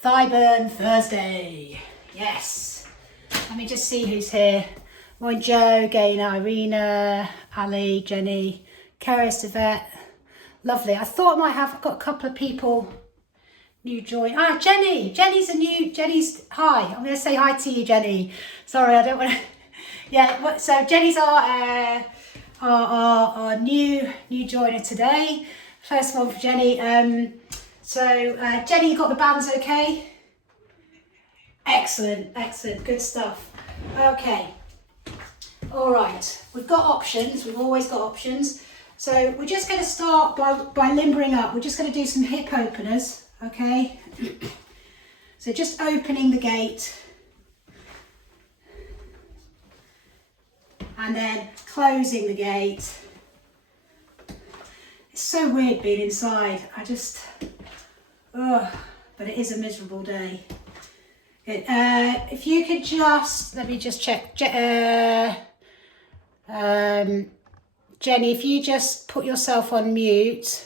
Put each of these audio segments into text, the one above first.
Thigh burn Thursday. Yes. Let me just see who's here. Morning, Joe, Gaynor, Irina, Ali, Jenny, Keris, Yvette. Lovely. I thought I might have, I've got a couple of people new join. Ah, Jenny. Jenny's, hi. I'm going to say hi to you, Jenny. Sorry, I don't want to. Yeah, so Jenny's our new joiner today. First one for Jenny. Jenny, you got the bands okay? Excellent, good stuff. Okay, all right, we've got options, we've always got options. So we're just going to start by limbering up. We're just going to do some hip openers, okay? So just opening the gate and then closing the gate. It's so weird being inside. But it is a miserable day. Good. If you could just, let me just check. Jenny, if you just put yourself on mute.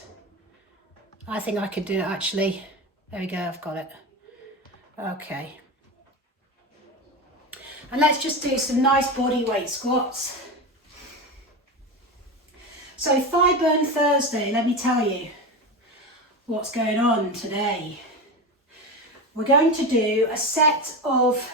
I think I could do it actually. There we go, I've got it. Okay. And let's just do some nice body weight squats. So Thigh Burn Thursday, let me tell you what's going on today. We're going to do a set of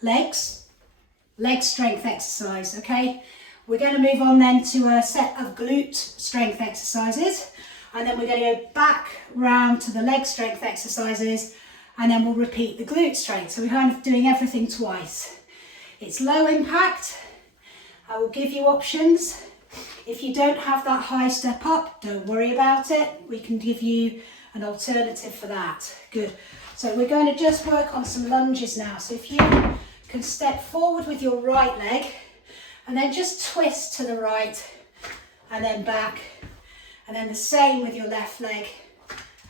leg strength exercise, okay? We're going to move on then to a set of glute strength exercises, and then we're going to go back round to the leg strength exercises, and then we'll repeat the glute strength. So we're kind of doing everything twice. It's low impact. I will give you options. If you don't have that high step up, don't worry about it. We can give you an alternative for that. Good. So we're going to just work on some lunges now. So if you can step forward with your right leg and then just twist to the right and then back, and then the same with your left leg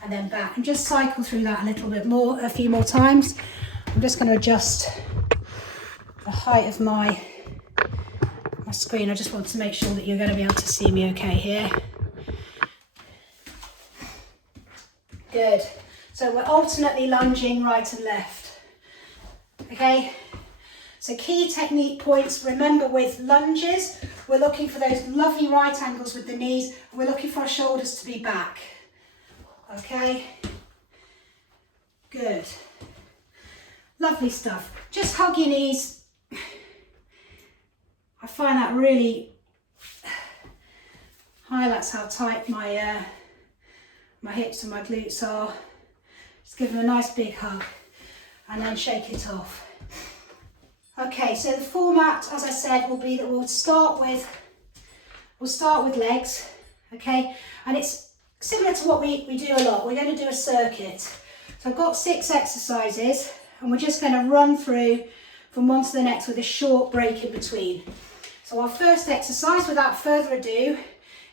and then back, and just cycle through that a little bit more, a few more times. I'm just going to adjust the height of my screen. I just want to make sure that you're going to be able to see me okay here. Good. So we're alternately lunging right and left. Okay. So key technique points. Remember, with lunges, we're looking for those lovely right angles with the knees. We're looking for our shoulders to be back. Okay. Good. Lovely stuff. Just hug your knees. I find that really highlights how tight my hips and my glutes are. Just give them a nice big hug and then shake it off. Okay, so the format, as I said, will be that we'll start with legs, okay? And it's similar to what we do a lot. We're going to do a circuit. So I've got 6 exercises, and we're just going to run through from one to the next with a short break in between. So our first exercise, without further ado,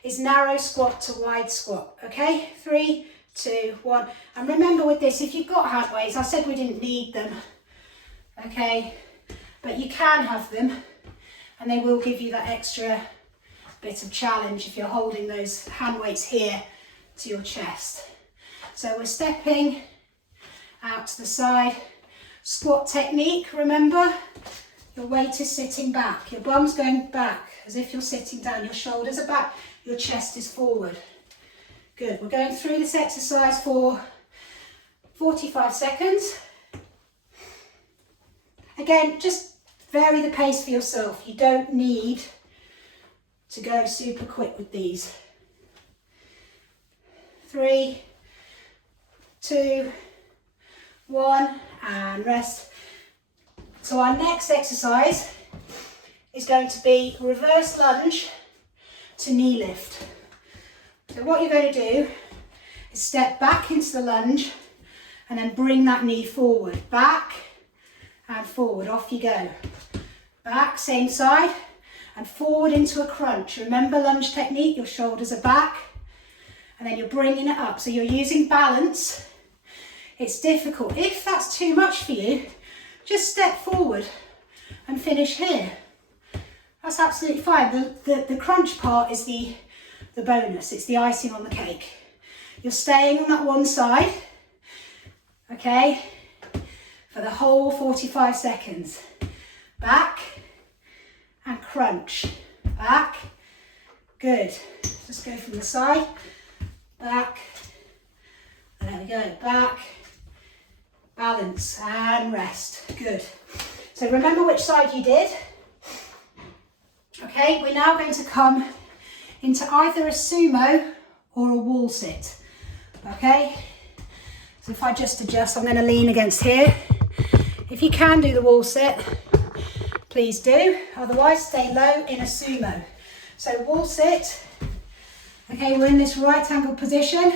is narrow squat to wide squat, okay? 3, 2, 1. And remember with this, if you've got hand weights, I said we didn't need them, okay? But you can have them, and they will give you that extra bit of challenge if you're holding those hand weights here to your chest. So we're stepping out to the side. Squat technique, remember? Your weight is sitting back, your bum's going back as if you're sitting down, your shoulders are back, your chest is forward. Good, we're going through this exercise for 45 seconds. Again, just vary the pace for yourself. You don't need to go super quick with these. 3, 2, 1, and rest. So our next exercise is going to be reverse lunge to knee lift. So what you're going to do is step back into the lunge and then bring that knee forward, back and forward, off you go. Back, same side, and forward into a crunch. Remember lunge technique, your shoulders are back, and then you're bringing it up. So you're using balance. It's difficult. If that's too much for you, just step forward and finish here. That's absolutely fine. The crunch part is the bonus. It's the icing on the cake. You're staying on that one side, okay? for the whole 45 seconds. Back and crunch. Back. Good. Just go from the side. Back. There we go. Back. Balance and rest. Good. So remember which side you did. Okay, we're now going to come into either a sumo or a wall sit. Okay, so if I just adjust, I'm going to lean against here. If you can do the wall sit, please do. Otherwise, stay low in a sumo. So wall sit. Okay, we're in this right angle position.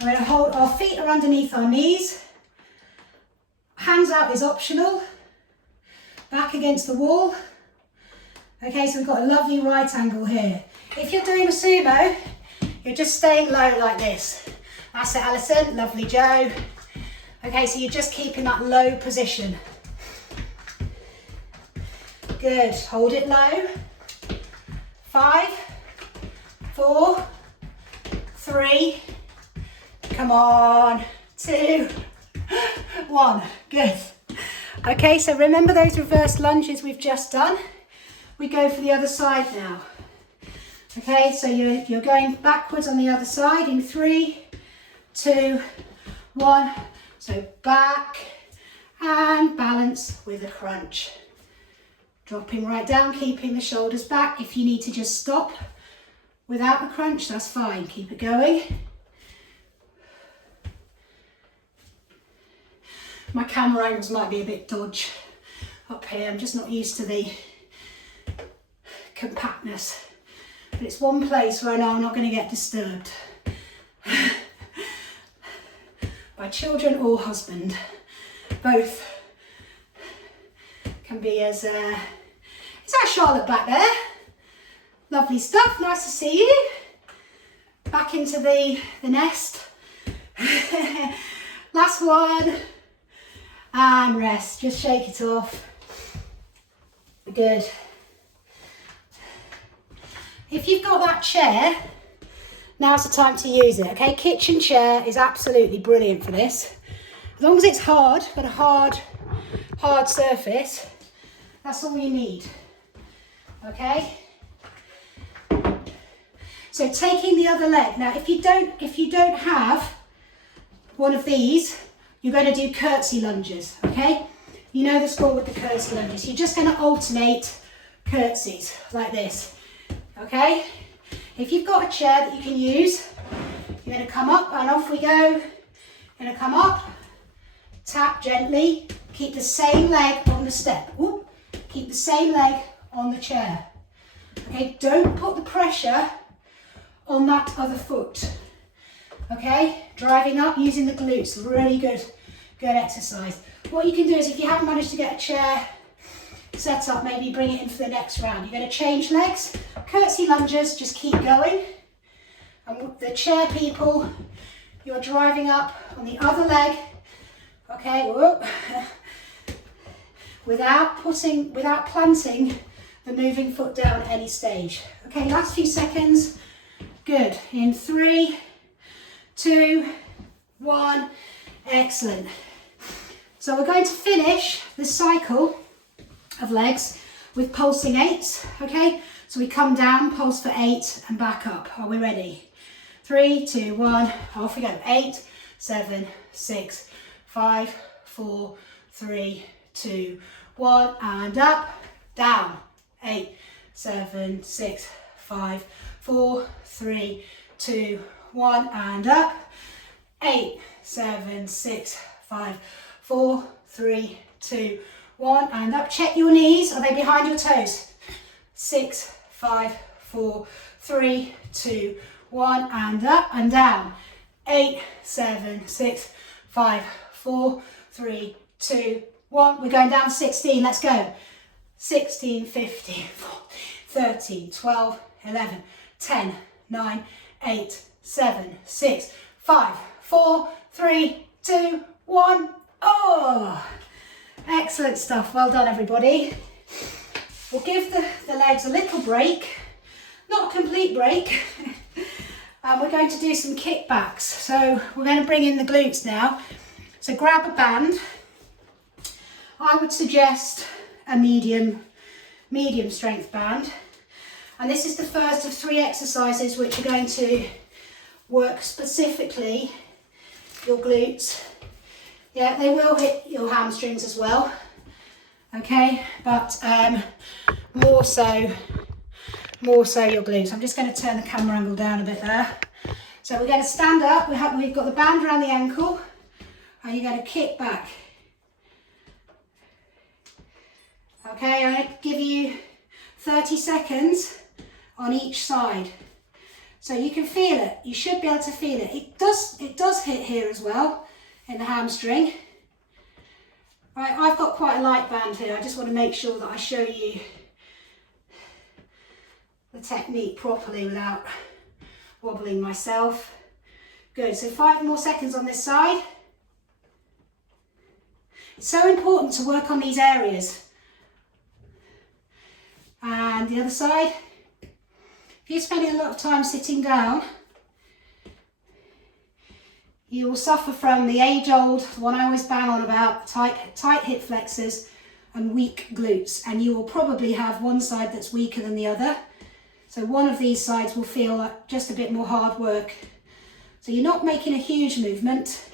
I'm going to hold, our feet are underneath our knees. Hands out is optional. Back against the wall. Okay, so we've got a lovely right angle here. If you're doing a sumo, you're just staying low like this. That's it, Alison. Lovely, Joe. Okay, so you're just keeping that low position. Good. Hold it low. 5, 4, 3. Come on. 2, 1. Good. Okay, so remember those reverse lunges we've just done? We go for the other side now. Okay, so you're going backwards on the other side in 3, 2, 1. So back and balance with a crunch. Dropping right down, keeping the shoulders back. If you need to just stop without a crunch, that's fine. Keep it going. My camera angles might be a bit dodgy up here. I'm just not used to the compactness. But it's one place where I know I'm not going to get disturbed by children or husband. Both can be as... Is that Charlotte back there? Lovely stuff, nice to see you. Back into the nest. Last one. And rest, just shake it off. Good. If you've got that chair, now's the time to use it, okay? Kitchen chair is absolutely brilliant for this. As long as it's hard, got a hard surface, that's all you need, okay? So taking the other leg. Now, if you don't have one of these, you're going to do curtsy lunges, okay? You know the score with the curtsy lunges. You're just going to alternate curtsies like this, okay? If you've got a chair that you can use, you're going to come up and off we go. You're going to come up, tap gently, keep the same leg on the step. Whoop. Keep the same leg on the chair. Okay, don't put the pressure on that other foot. Okay, driving up using the glutes, really good exercise. What you can do is if you haven't managed to get a chair set up, maybe bring it in for the next round. You're going to change legs, curtsy lunges, just keep going. And with the chair people, you're driving up on the other leg, okay, whoop. without planting the moving foot down at any stage. Okay, last few seconds. Good. In 3, 2, 1. Excellent. So we're going to finish the cycle of legs with pulsing 8s. Okay, so we come down, pulse for 8 and back up. Are we ready? 3, 2, 1. Off we go. 8, 7, 6, 5, 4, 3, 2, 1, and up, down. 8, 7, 6, 5, 4, 3, 2, 1, and up. 8, 7, 6, 5, 4, 3, 2, 1, and up. Check your knees. Are they behind your toes? 6, 5, 4, 3, 2, 1, and up and down. 8, 7, 6, 5, 4, 3, 2, 1. We're going down 16. Let's go. 16, 15, 13, 12, 11, 10, 9, 8, 7, 6, 5, 4, 3, 2, 1. Oh, excellent stuff. Well done, everybody. We'll give the legs a little break, not a complete break. We're going to do some kickbacks. So we're going to bring in the glutes now. So grab a band, I would suggest a medium strength band. And this is the first of 3 exercises which are going to work specifically your glutes. Yeah, they will hit your hamstrings as well, okay, but more so your glutes. I'm just going to turn the camera angle down a bit there. So we're going to stand up, we've got the band around the ankle, and you're going to kick back. Okay, I'm going to give you 30 seconds on each side. So you can feel it, you should be able to feel it. It does hit here as well, in the hamstring. Right, I've got quite a light band here. I just want to make sure that I show you the technique properly without wobbling myself. Good, so 5 more seconds on this side. It's so important to work on these areas. And the other side. If you're spending a lot of time sitting down, you will suffer from the age-old, one I always bang on about, tight hip flexors and weak glutes. And you will probably have one side that's weaker than the other. So one of these sides will feel like just a bit more hard work. So you're not making a huge movement.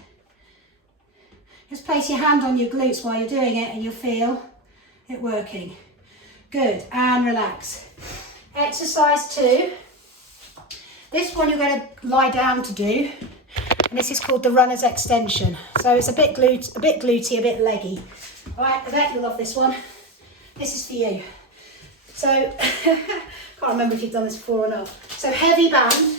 Just place your hand on your glutes while you're doing it and you'll feel it working. Good, and relax. Exercise 2. This one you're going to lie down to do, and this is called the runner's extension. So it's a bit glutey, a bit leggy. All right, I bet you'll love this one. This is for you. So, can't remember if you've done this before or not. So heavy band,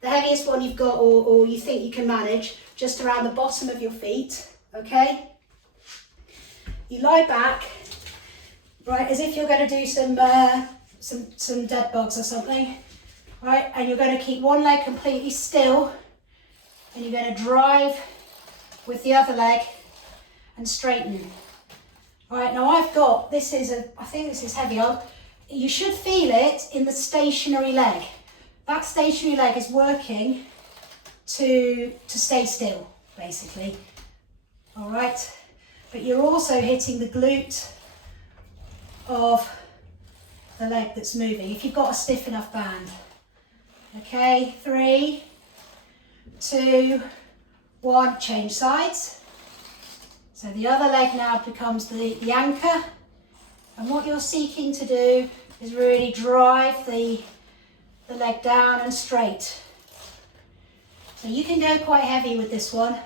the heaviest one you've got or you think you can manage, just around the bottom of your feet, okay? You lie back, right, as if you're going to do some dead bugs or something, right? And you're going to keep one leg completely still, and you're going to drive with the other leg and straighten. All right, now I've got, I think this is heavy. You should feel it in the stationary leg. That stationary leg is working to stay still, basically. All right, but you're also hitting the glute of the leg that's moving, if you've got a stiff enough band. Okay, 3, 2, 1, change sides. So the other leg now becomes the anchor, and what you're seeking to do is really drive the leg down and straight. So you can go quite heavy with this one.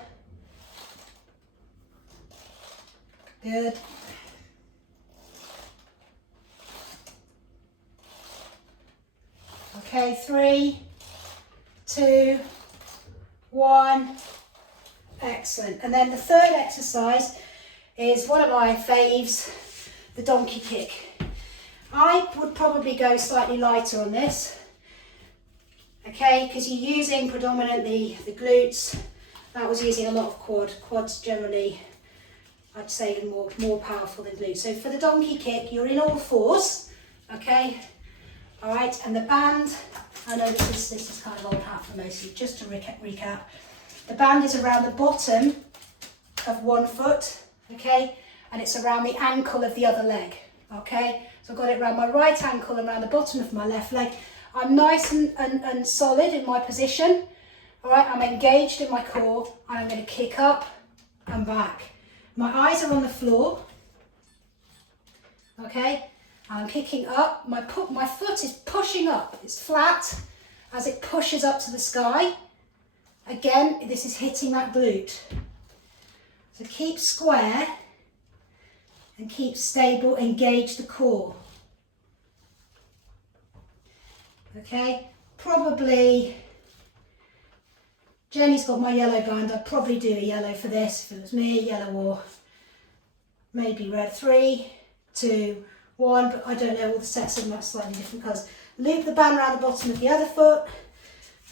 Good. Okay, 3, 2, 1. Excellent. And then the third exercise is one of my faves, the donkey kick. I would probably go slightly lighter on this, okay, because you're using predominantly the glutes. That was using a lot of quads generally, I'd say more powerful than glutes. So for the donkey kick, you're in all fours, okay, all right, and the band, I know this is kind of old hat for most of you, just to recap. The band is around the bottom of one foot, okay, and it's around the ankle of the other leg, okay. So I've got it around my right ankle and around the bottom of my left leg. I'm nice and solid in my position, all right. I'm engaged in my core, and I'm going to kick up and back. My eyes are on the floor, okay. I'm kicking up. My foot is pushing up. It's flat as it pushes up to the sky. Again, this is hitting that glute. So keep square and keep stable, engage the core. Okay, probably, Jenny's got my yellow band. I'd probably do a yellow for this. If it was me, yellow or maybe red. 3, 2, 1, but I don't know, all the sets are slightly different colours. Loop the band around the bottom of the other foot.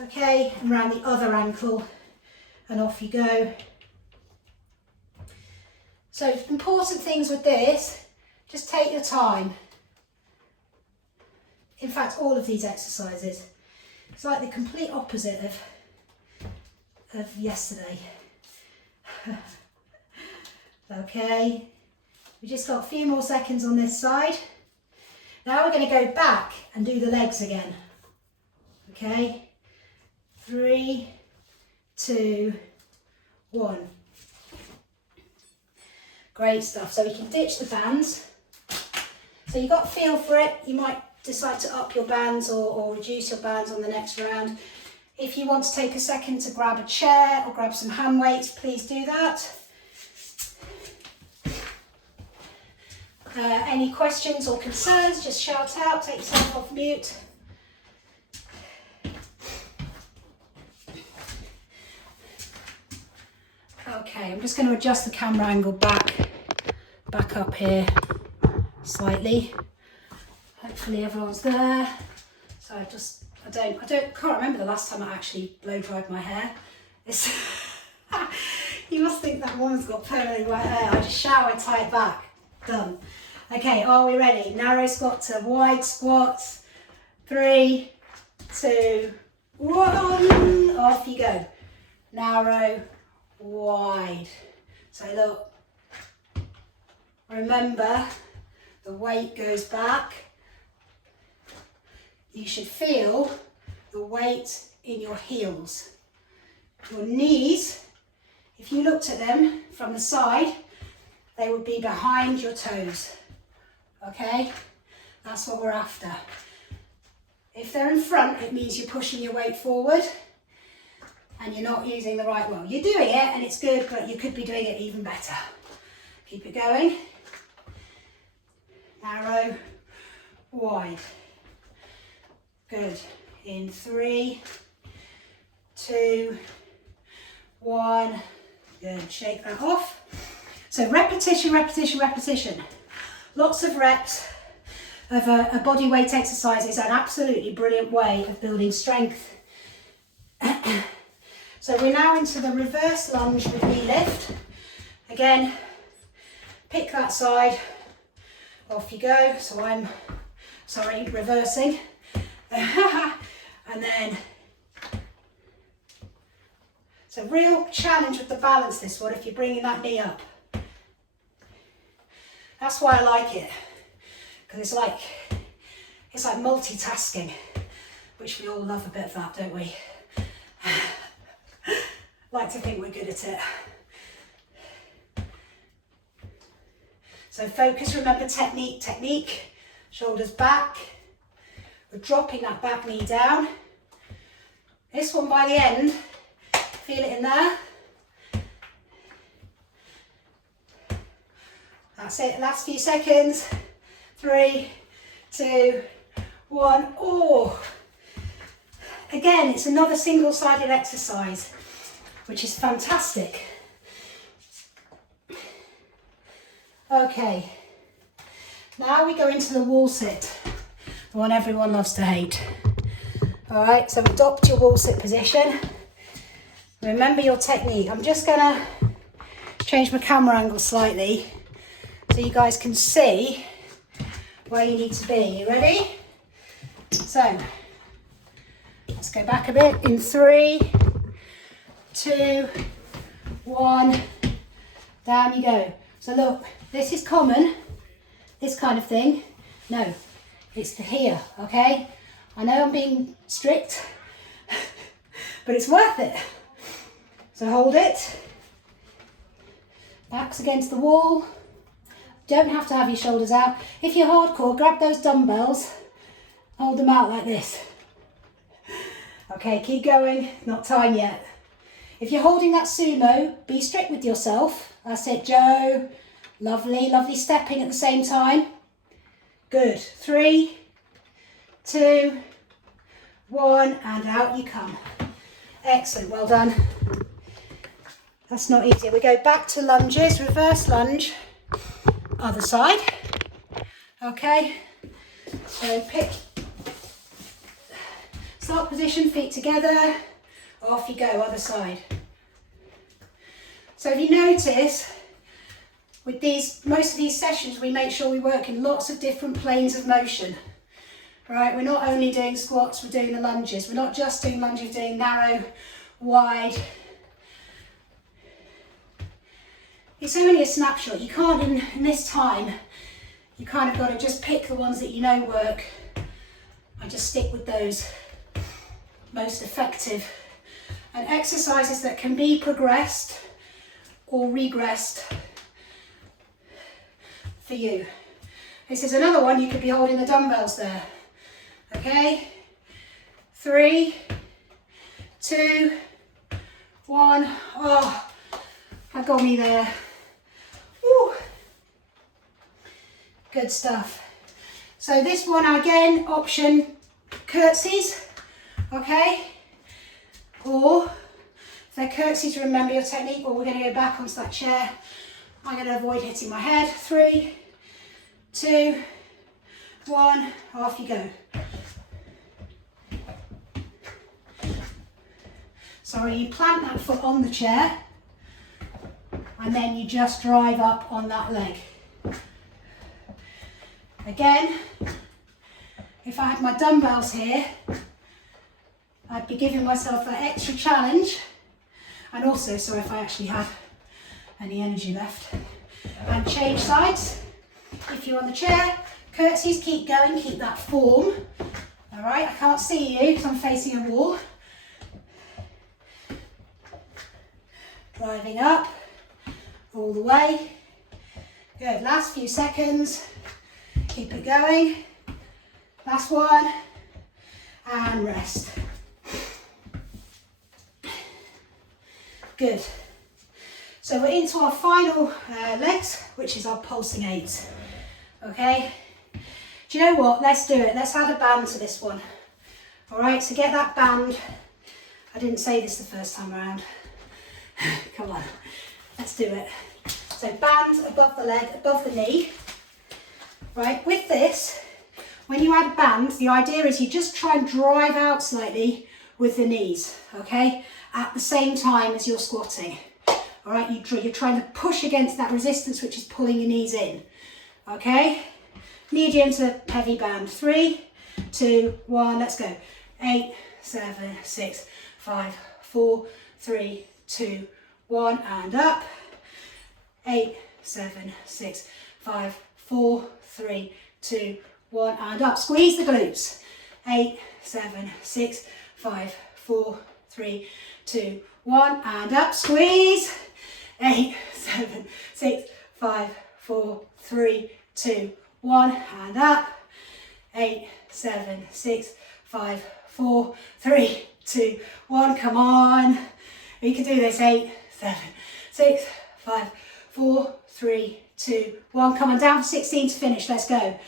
Okay, and around the other ankle, and off you go. So important things with this, just take your time. In fact, all of these exercises, it's like the complete opposite of yesterday. Okay, We just got a few more seconds on this side. Now we're going to go back and do the legs again. Okay, 3, 2, 1. Great stuff. So we can ditch the bands. So you've got to feel for it. You might decide to up your bands or reduce your bands on the next round. If you want to take a second to grab a chair or grab some hand weights, please do that. Any questions or concerns, just shout out, take yourself off mute. Okay, I'm just going to adjust the camera angle back up here slightly. Hopefully everyone's there. So I can't remember the last time I actually blow dried my hair. You must think that woman's got permanently wet hair. I just shower, tie it back. Done. Okay, are we ready? Narrow squat to wide squats. 3, 2, 1. Off you go. Narrow, wide. So look, remember the weight goes back. You should feel the weight in your heels. Your knees, if you looked at them from the side, they would be behind your toes. Okay, that's what we're after. If they're in front, it means you're pushing your weight forward and you're not using the right one. You're doing it and it's good, but you could be doing it even better. Keep it going. Narrow, wide. Good. In 3, 2, 1. Good. Shake that off. So repetition, repetition, repetition. Lots of reps of a body weight exercise is an absolutely brilliant way of building strength. So we're now into the reverse lunge with knee lift. Again, pick that side, off you go. So I'm, reversing. And then, it's a real challenge with the balance this one if you're bringing that knee up. That's why I like it, because it's like multitasking, which we all love a bit of that, don't we? Like to think we're good at it. So focus, remember technique, shoulders back. We're dropping that back knee down. This one by the end, feel it in there. That's it, last few seconds. 3, 2, 1. Oh! Again, it's another single-sided exercise, which is fantastic. Okay, now we go into the wall sit, the one everyone loves to hate. All right, so adopt your wall sit position. Remember your technique. I'm just gonna change my camera angle slightly so you guys can see where you need to be. You ready? So, let's go back a bit in 3, 2, 1, down you go. So look, this is common, this kind of thing. No, it's to here, okay? I know I'm being strict, but it's worth it. So hold it, backs against the wall. Don't have to have your shoulders out. If you're hardcore, grab those dumbbells, hold them out like this. Okay, keep going, not time yet. If you're holding that sumo, be strict with yourself. That's it, Joe. Lovely, lovely stepping at the same time. Good. 3, 2, 1, and out you come. Excellent, well done. That's not easy. We go back to lunges, reverse lunge, other side. Okay, so pick, start position, feet together, off you go, other side. So if you notice, with most of these sessions, we make sure we work in lots of different planes of motion. Right, we're not only doing squats, we're doing the lunges. We're not just doing lunges, we're doing narrow, wide. it's only a snapshot. You can't, in this time, you kind of got to just pick the ones that you know work and just stick with those most effective. And exercises that can be progressed or regressed for you. This is another one, you could be holding the dumbbells there. Okay, 3, 2, 1. Oh, that got me there. Woo. Good stuff. So this one again, option curtsies, okay? Or if they're curtsies, remember your technique, or we're going to go back onto that chair. I'm going to avoid hitting my head. 3, 2, 1, off you go. Sorry, you plant that foot on the chair and then you just drive up on that leg. Again, if I had my dumbbells here, I'd be giving myself that extra challenge, and also, sorry, if I actually have any energy left. And change sides. If you're on the chair, curtsies, keep going, keep that form. All right, I can't see you because I'm facing a wall. Driving up, all the way. Good, last few seconds. Keep it going. Last one, and rest. Good. So we're into our final legs, which is our pulsing eight. Okay. Do you know what? Let's do it. Let's add a band to this one. All right. So get that band. I didn't say this the first time around. Come on. Let's do it. So band above the leg, above the knee. Right. With this, when you add a band, the idea is you just try and drive out slightly with the knees. Okay. At the same time as you're squatting. All right, you're trying to push against that resistance, which is pulling your knees in. Okay, medium to heavy band. 3, 2, 1, let's go. 8, 7, 6, 5, 4, 3, 2, 1, and up. 8, 7, 6, 5, 4, 3, 2, 1, and up. Squeeze the glutes. 8, 7, 6, 5, 4, 3, 2, 1, and up. Squeeze. 8, 7, 6, 5, 4, 3, 2, 1, and up. 8, 7, 6, 5, 4, 3, 2, 1. Come on. You can do this. 8, 7, 6, 5, 4, 3, 2, 1. Come on, down for 16 to finish. Let's go.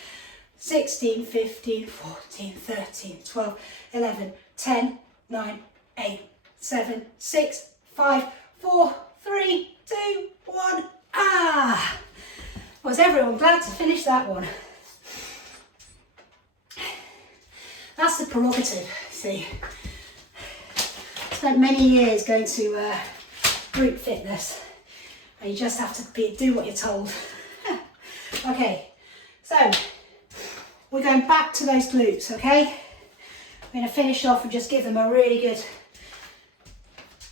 16, 15, 14, 13, 12, 11, 10, 9, 8, 7, 6, 5, 4, 3, 2, 1. Ah! Was everyone glad to finish that one? That's the prerogative, see. Spent many years going to group fitness, and you just have to do what you're told. Okay, so we're going back to those glutes, okay? I'm going to finish off and just give them a really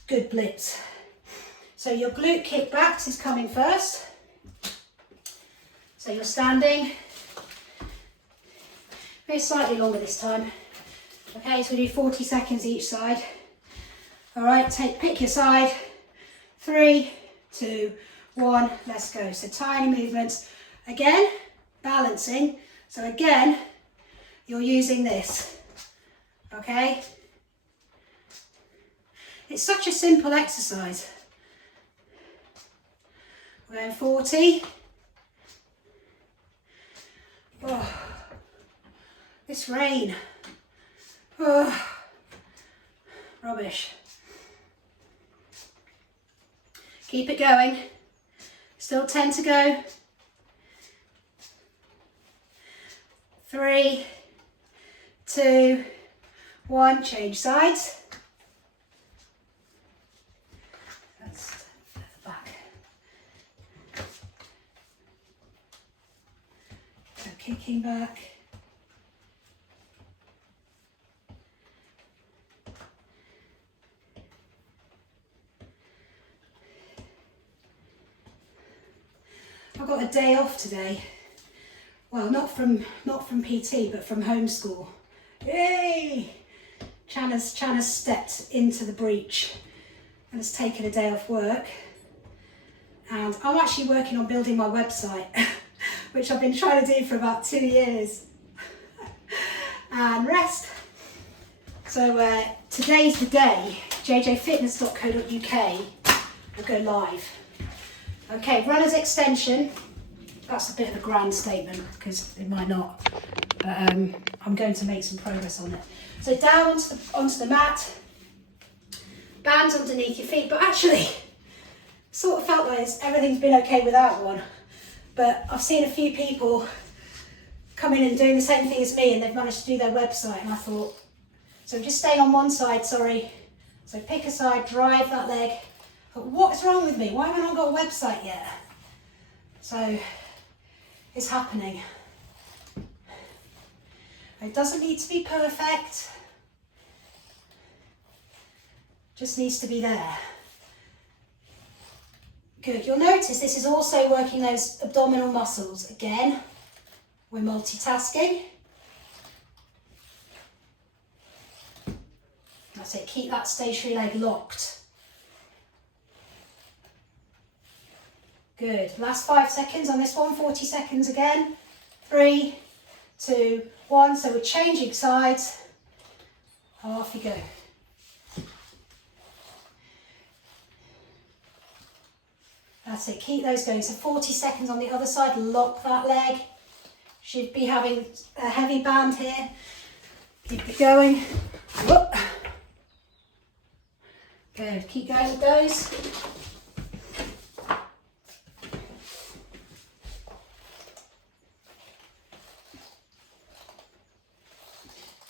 good blitz. So your glute kickbacks is coming first. So you're standing. Maybe slightly longer this time. Okay, so we do 40 seconds each side. All right, pick your side. 3, 2, 1, let's go. So tiny movements. Again, balancing. So again, you're using this. Okay? It's such a simple exercise. We're going 40. Oh, this rain. Oh, rubbish. Keep it going. Still 10 to go. 3, 2, 1. Change sides. That's further back. So kicking back. I've got a day off today. Well, not from PT, but from homeschool. Yay! Chana's stepped into the breach and has taken a day off work. And I'm actually working on building my website, which I've been trying to do for about 2 years. And rest. So today's the day. jjfitness.co.uk will go live. Okay, runner's extension. That's a bit of a grand statement because it might not, but I'm going to make some progress on it. So down onto the mat, bands underneath your feet, but actually sort of felt like everything's been okay without one. But I've seen a few people come in and doing the same thing as me, and they've managed to do their website, and I thought, so just staying on one side, sorry. So pick a side, drive that leg. But what's wrong with me? Why have I not got a website yet? So it's happening. It doesn't need to be perfect. Just needs to be there. Good. You'll notice this is also working those abdominal muscles. Again, we're multitasking. That's it. Keep that stationary leg locked. Good. Last 5 seconds on this one. 40 seconds again. 3, 2, 1. So we're changing sides. Off you go. That's it. Keep those going. So 40 seconds on the other side. Lock that leg. Should be having a heavy band here. Keep it going. Whoop. Good. Keep going with those.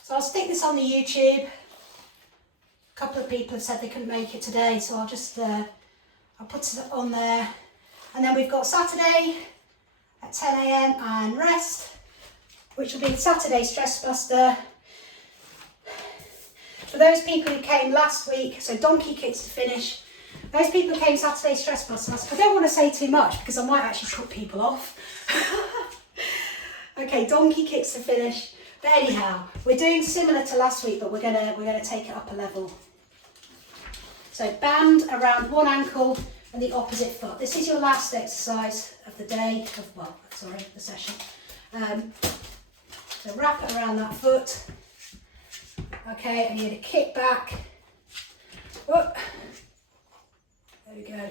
So I'll stick this on the YouTube. A couple of people have said they couldn't make it today, so I'll just I'll put it on there. And then we've got Saturday at 10 AM and rest, which will be Saturday Stress Buster. For those people who came last week, so donkey kicks to finish. Those people who came Saturday Stress Buster, I don't want to say too much because I might actually put people off. Okay, donkey kicks to finish. But anyhow, we're doing similar to last week, but we're gonna take it up a level. So band around one ankle and the opposite foot. This is your last exercise of the day, the session. So wrap it around that foot. Okay, and you're going to kick back. Whoop. There we go.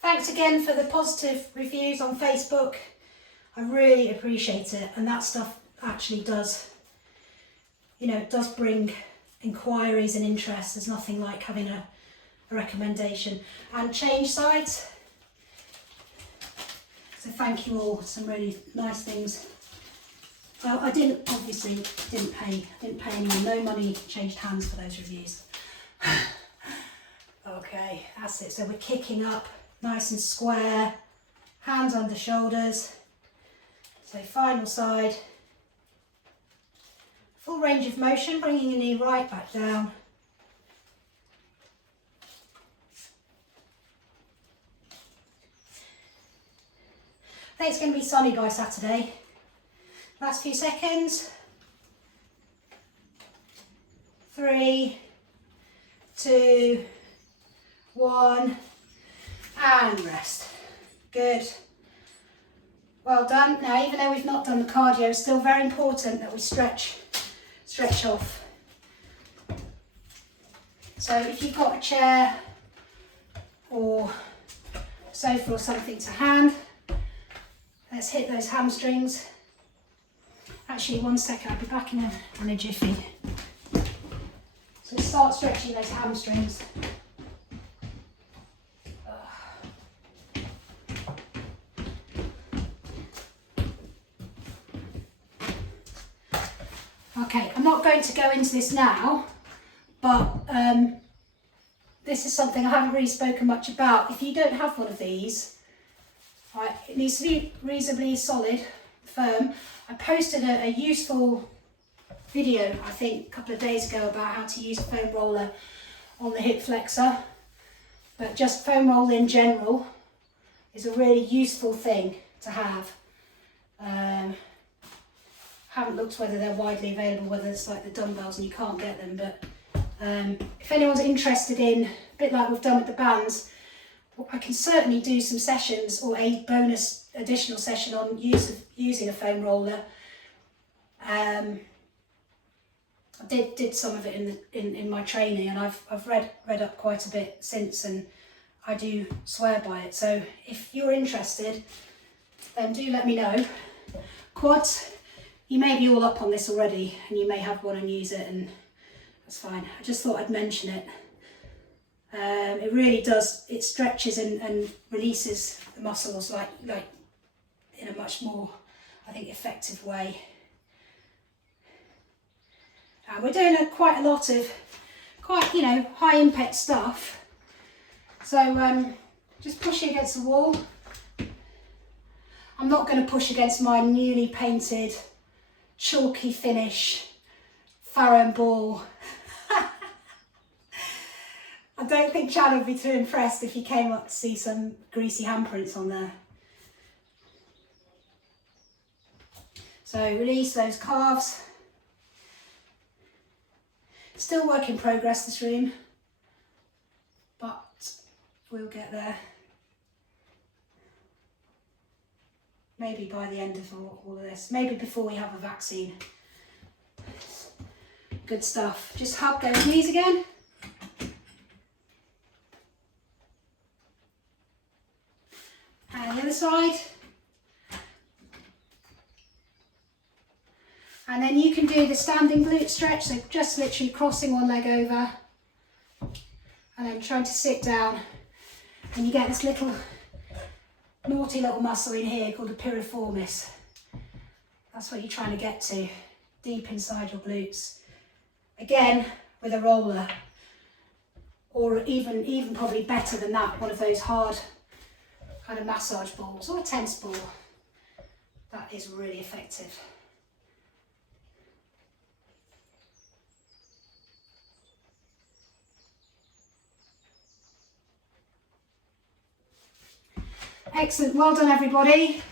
Thanks again for the positive reviews on Facebook. I really appreciate it, and that stuff actually does, it does bring inquiries and interest. There's nothing like having a recommendation. And change sides. So thank you all, some really nice things. Well, I didn't pay anyone, no money changed hands for those reviews. Okay, that's it. So we're kicking up nice and square, hands under shoulders. So final side, full range of motion, bringing your knee right back down. I think it's going to be sunny by Saturday. Last few seconds. 3, 2, 1, and rest. Good. Well done. Now, even though we've not done the cardio, it's still very important that we stretch off. So if you've got a chair or sofa or something to hand, let's hit those hamstrings. Actually, 1 second, I'll be back in a jiffy. So start stretching those hamstrings. Okay, I'm not going to go into this now, but this is something I haven't really spoken much about. If you don't have one of these, right, it needs to be reasonably solid, firm. I posted a useful video, I think, a couple of days ago about how to use a foam roller on the hip flexor. But just foam roll in general is a really useful thing to have. Haven't looked whether they're widely available, whether it's like the dumbbells and you can't get them, but if anyone's interested in, a bit like we've done with the bands, I can certainly do some sessions or a bonus additional session on using a foam roller. I did some of it in my training, and I've read up quite a bit since, and I do swear by it. So if you're interested, then do let me know. Quads, you may be all up on this already, and you may have one and use it, and that's fine. I just thought I'd mention it. It really does, it stretches and releases the muscles like in a much more, I think, effective way. And we're doing quite a lot of high impact stuff. So just pushing against the wall. I'm not going to push against my newly painted chalky finish Farrow ball. I don't think Chad would be too impressed if he came up to see some greasy handprints on there. So release those calves. Still work in progress, this room, but we'll get there. Maybe by the end of all of this, maybe before we have a vaccine. Good stuff. Just hug those knees again. And the other side. And then you can do the standing glute stretch, so just literally crossing one leg over and then trying to sit down, and you get this little naughty little muscle in here called the piriformis. That's what you're trying to get to, deep inside your glutes. Again, with a roller, or even probably better than that, one of those hard kind of massage balls or a tense ball. That is really effective. Excellent, well done everybody.